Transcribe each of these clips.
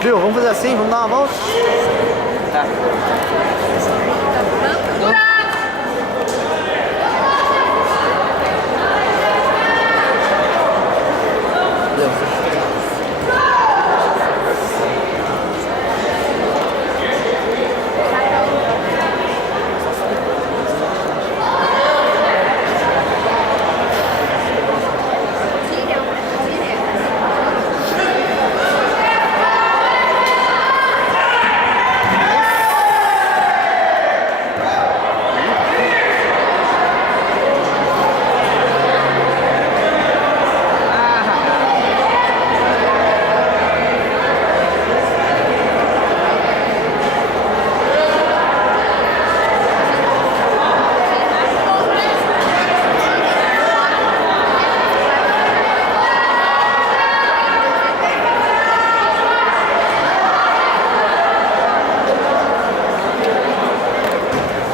Viu? Vamos fazer assim? Vamos dar uma volta? Tá.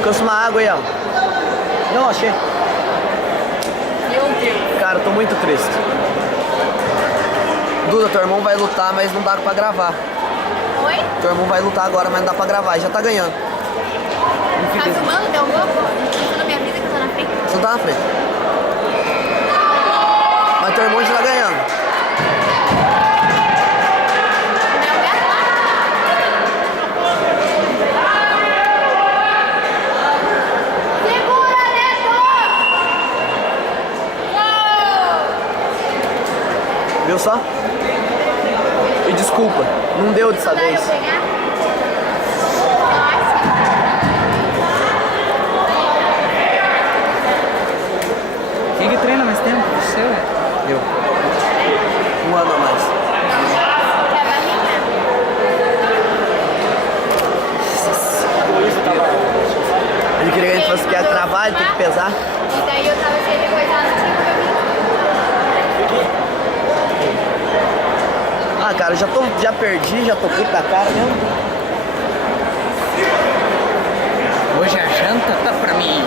Cansa uma água aí, ó. Não, achei. Meu Deus. Cara, eu tô muito triste. Duda, teu irmão vai lutar, mas não dá pra gravar. Oi? Teu irmão vai lutar agora, mas não dá pra gravar. Já tá ganhando. Tá filmando? Deu louco? Você não me avisa que eu tô na frente? Você não tá na frente. Mas teu irmão já tá ganhando. Meu gato lá. Segura, Neto! Viu só? E desculpa, não deu dessa Não dá vez. eu pegar? Quem que treina mais tempo? Você? Eu. Um ano a mais. Quer a barriga? Ele queria que a gente fosse que é trabalho, tem que pesar. E daí eu tava cheia de coisa lá, não tinha como eu Ah, cara, já perdi, já tô puto da cara mesmo. Hoje a janta tá pra mim.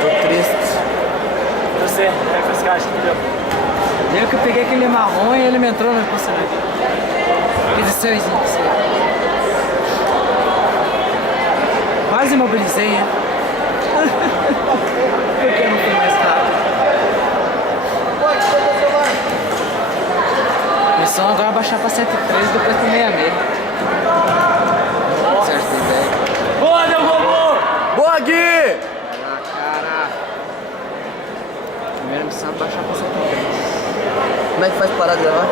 Tô triste. Você, pega esse caixa, entendeu? Eu que peguei aquele marrom e ele me entrou na possibilidade. Aquele seuzinho. Quase imobilizei, hein? Por que não foi mais rápido? Missão agora é baixar pra 103 e depois pra 66. Certo, ideia. Boa, meu robô! Boa, Gui! Ah, cara. Primeira missão é baixar pra 103. Como é que faz pra parar de gravar?